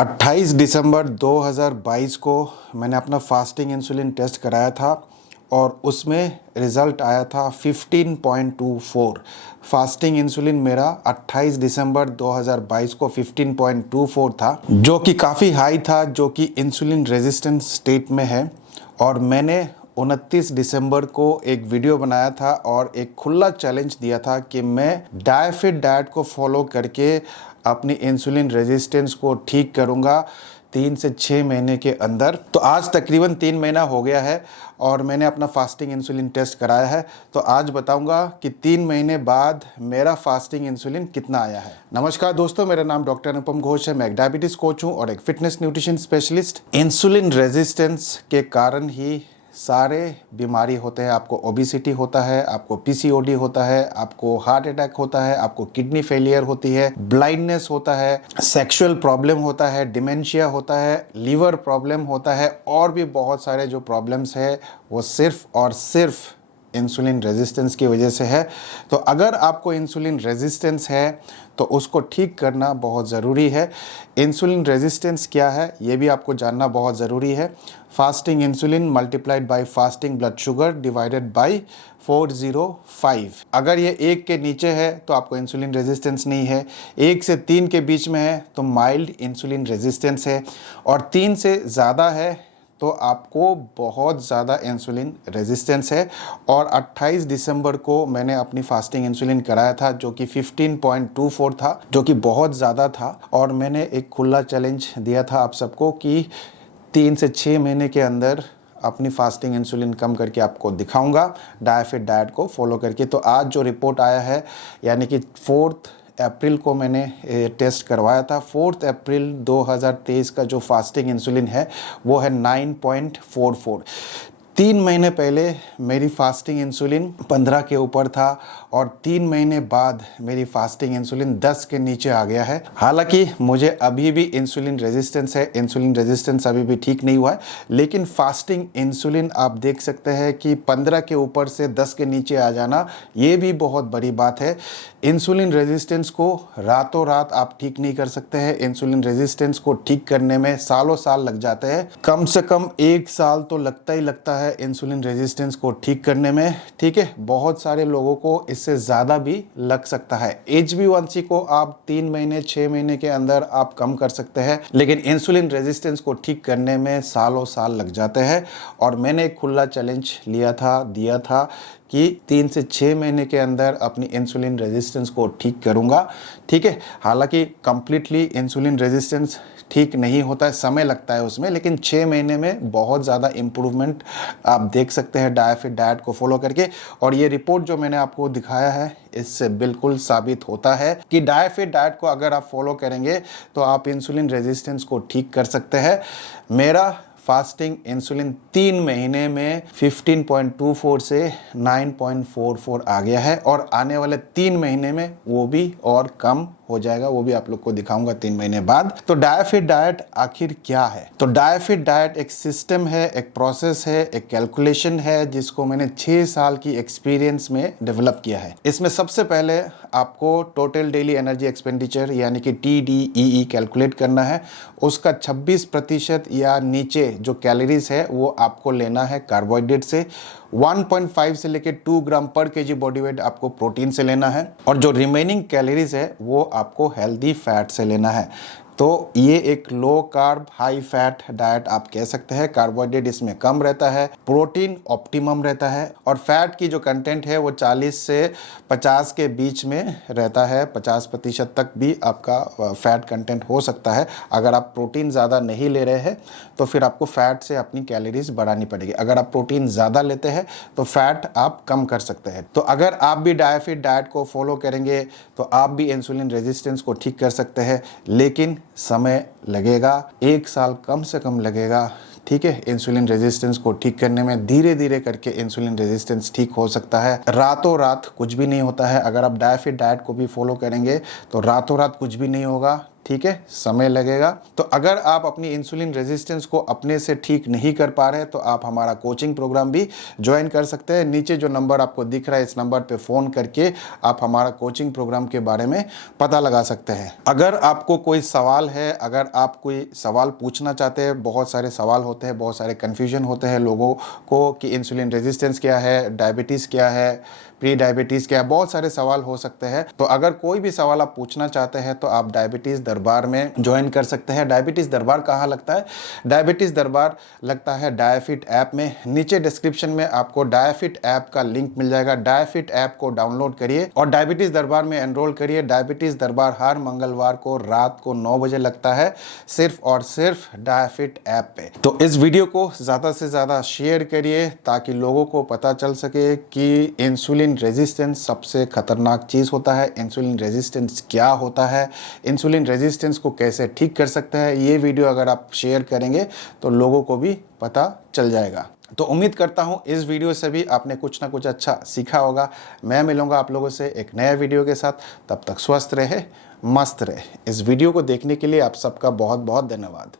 28 दिसंबर 2022 को मैंने अपना फास्टिंग इंसुलिन टेस्ट कराया था और उसमें रिज़ल्ट आया था 15.24। फास्टिंग इंसुलिन मेरा 28 दिसंबर 2022 को 15.24 था, जो कि काफ़ी हाई था, जो कि इंसुलिन रेजिस्टेंट स्टेट में है। और मैंने 29 दिसंबर को एक वीडियो बनाया था और एक खुला चैलेंज दिया था कि मैं डायफिट डाइट को फॉलो करके अपनी इंसुलिन रेजिस्टेंस को ठीक करूंगा 3 से 6 महीने के अंदर। तो आज तकरीबन 3 महीना हो गया है और मैंने अपना फास्टिंग इंसुलिन टेस्ट कराया है। तो आज बताऊंगा कि 3 महीने बाद मेरा फास्टिंग इंसुलिन कितना आया है। नमस्कार दोस्तों, मेरा नाम डॉक्टर अनुपम घोष है। मैं एक डायबिटीज़ कोच हूँ और एक fitness nutrition specialist. Insulin resistance के कारण ही सारे बीमारी होते हैं। आपको ओबिसिटी होता है, आपको पीसीओडी होता है, आपको हार्ट अटैक होता है, आपको किडनी फेलियर होती है, ब्लाइंडनेस होता है, सेक्सुअल प्रॉब्लम होता है, डिमेंशिया होता है, लीवर प्रॉब्लम होता है और भी बहुत सारे जो प्रॉब्लम्स है वो सिर्फ और सिर्फ इंसुलिन रेजिस्टेंस की वजह से है। तो अगर आपको इंसुलिन रेजिस्टेंस है तो उसको ठीक करना बहुत ज़रूरी है। इंसुलिन रेजिस्टेंस क्या है ये भी आपको जानना बहुत ज़रूरी है। Fasting insulin multiplied by fasting blood sugar divided by 405। अगर ये 1 के नीचे है तो आपको इंसुलिन रेजिस्टेंस नहीं है, 1 से 3 के बीच में है तो माइल्ड इंसुलिन रेजिस्टेंस है, और 3 से ज़्यादा है तो आपको बहुत ज़्यादा इंसुलिन रेजिस्टेंस है। और 28 दिसंबर को मैंने अपनी फास्टिंग इंसुलिन कराया था, जो कि 15.24 था, जो कि बहुत ज़्यादा था। और मैंने एक खुला चैलेंज दिया था आप सबको कि 3 से 6 महीने के अंदर अपनी फास्टिंग इंसुलिन कम करके आपको दिखाऊंगा डायफिट डाइट को फॉलो करके। तो आज जो रिपोर्ट आया है, यानी कि 4 अप्रैल को मैंने टेस्ट करवाया था। 4 अप्रैल 2023 का जो फास्टिंग इंसुलिन है वो है 9.44। 3 महीने पहले मेरी फास्टिंग इंसुलिन 15 के ऊपर था और 3 महीने बाद मेरी फास्टिंग इंसुलिन 10 के नीचे आ गया है। हालांकि मुझे अभी भी इंसुलिन रेजिस्टेंस है, इंसुलिन रेजिस्टेंस अभी भी ठीक नहीं हुआ है, लेकिन फास्टिंग इंसुलिन आप देख सकते हैं कि 15 के ऊपर से 10 के नीचे आ जाना ये भी बहुत बड़ी बात है। इंसुलिन रेजिस्टेंस को रातों रात आप ठीक नहीं कर सकते हैं। इंसुलिन रेजिस्टेंस को ठीक करने में सालों साल लग जाते हैं, कम से कम 1 साल तो लगता ही लगता है इंसुलिन रेजिस्टेंस को ठीक करने में। ठीक है, बहुत सारे लोगों को इससे ज़्यादा भी लग सकता है। HbA1c को आप 3 महीने 6 महीने के अंदर आप कम कर सकते हैं, लेकिन इंसुलिन रेजिस्टेंस को ठीक करने में सालों साल लग जाते हैं। और मैंने एक खुला चैलेंज दिया था कि 3 से 6 महीने के अंदर अपनी इंसुलिन रेजिस्टेंस को ठीक करूंगा। ठीक है, हालांकि कंप्लीटली इंसुलिन रेजिस्टेंस ठीक नहीं होता है, समय लगता है उसमें, लेकिन 6 महीने में बहुत ज़्यादा इम्प्रूवमेंट आप देख सकते हैं डायफिट डाइट को फॉलो करके। और ये रिपोर्ट जो मैंने आपको दिखाया है इससे बिल्कुल साबित होता है कि डायफिट डाइट को अगर आप फॉलो करेंगे तो आप इंसुलिन रेजिस्टेंस को ठीक कर सकते हैं। मेरा फास्टिंग इंसुलिन 3 महीने में 15.24 से 9.44 आ गया है और आने वाले 3 महीने में वो भी और कम हो जाएगा, वो भी आप लोग को दिखाऊंगा 3 महीने बाद। तो डायफिट डाइट आखिर क्या है? तो डायफिट डाइट एक सिस्टम है, एक प्रोसेस है, एक कैलकुलेशन है जिसको मैंने 6 साल की एक्सपीरियंस में डेवलप किया है। इसमें सबसे पहले आपको टोटल डेली एनर्जी एक्सपेंडिचर यानी कि TDEE कैलकुलेट करना है। उसका 26% या नीचे जो कैलोरीज है वो आपको लेना है कार्बोहाइड्रेट से। 1.5 से लेकर 2 ग्राम पर केजी बॉडी वेट आपको प्रोटीन से लेना है, और जो रिमेनिंग कैलोरीज है वो आपको हेल्दी फैट से लेना है। तो ये एक low carb high fat diet आप कह सकते हैं। कार्बोहाइड्रेट इसमें कम रहता है, प्रोटीन ऑप्टिमम रहता है, और फैट की जो कंटेंट है वो 40 से 50 के बीच में रहता है। 50% तक भी आपका फैट कंटेंट हो सकता है। अगर आप प्रोटीन ज़्यादा नहीं ले रहे हैं तो फिर आपको फैट से अपनी कैलोरीज बढ़ानी पड़ेगी। अगर आप प्रोटीन ज़्यादा लेते हैं तो फैट आप कम कर सकते हैं। तो अगर आप भी डायफिट डाइट को फॉलो करेंगे तो आप भी इंसुलिन रेजिस्टेंस को ठीक कर सकते हैं, लेकिन समय लगेगा, 1 साल कम से कम लगेगा। ठीक है, इंसुलिन रेजिस्टेंस को ठीक करने में धीरे धीरे करके इंसुलिन रेजिस्टेंस ठीक हो सकता है। रातों रात कुछ भी नहीं होता है। अगर आप डायफिट डाइट को भी फॉलो करेंगे तो रातों रात कुछ भी नहीं होगा। ठीक है, समय लगेगा। तो अगर आप अपनी इंसुलिन रेजिस्टेंस को अपने से ठीक नहीं कर पा रहे तो आप हमारा कोचिंग प्रोग्राम भी ज्वाइन कर सकते हैं। नीचे जो नंबर आपको दिख रहा है इस नंबर पे फ़ोन करके आप हमारा कोचिंग प्रोग्राम के बारे में पता लगा सकते हैं। अगर आपको कोई सवाल है, अगर आप कोई सवाल पूछना चाहते हैं, बहुत सारे सवाल होते हैं, बहुत सारे कन्फ्यूजन होते हैं लोगों को कि इंसुलिन रेजिस्टेंस क्या है, डायबिटीज़ क्या है, प्री डायबिटीज़ क्या है, बहुत सारे सवाल हो सकते हैं। तो अगर कोई भी सवाल आप पूछना चाहते हैं तो आप डायबिटीज़ दरबार में ज्वाइन कर सकते हैं। डायबिटीज़ दरबार कहाँ लगता है? डायबिटीज़ दरबार लगता है डायफिट ऐप में। नीचे डिस्क्रिप्शन में आपको डायफिट ऐप का लिंक मिल जाएगा। डायफिट ऐप को डाउनलोड करिए और डायबिटीज़ दरबार में एनरोल करिए। डायबिटीज़ दरबार हर मंगलवार को रात को 9 बजे लगता है, सिर्फ और सिर्फ डायफिट ऐप पे। तो इस वीडियो को ज़्यादा से ज़्यादा शेयर करिए ताकि लोगों को पता चल सके कि इंसुलिन रेजिस्टेंस सबसे खतरनाक चीज़ होता है। इंसुलिन रेजिस्टेंस क्या होता है, इंसुलिन रेजिस्टेंस को कैसे ठीक कर सकते हैं। ये वीडियो अगर आप शेयर करेंगे तो लोगों को भी पता चल जाएगा। तो उम्मीद करता हूँ इस वीडियो से भी आपने कुछ ना कुछ अच्छा सीखा होगा। मैं मिलूँगा आप लोगों से एक नया वीडियो के साथ। तब तक स्वस्थ रहे, मस्त रहे। इस वीडियो को देखने के लिए आप सबका बहुत बहुत धन्यवाद।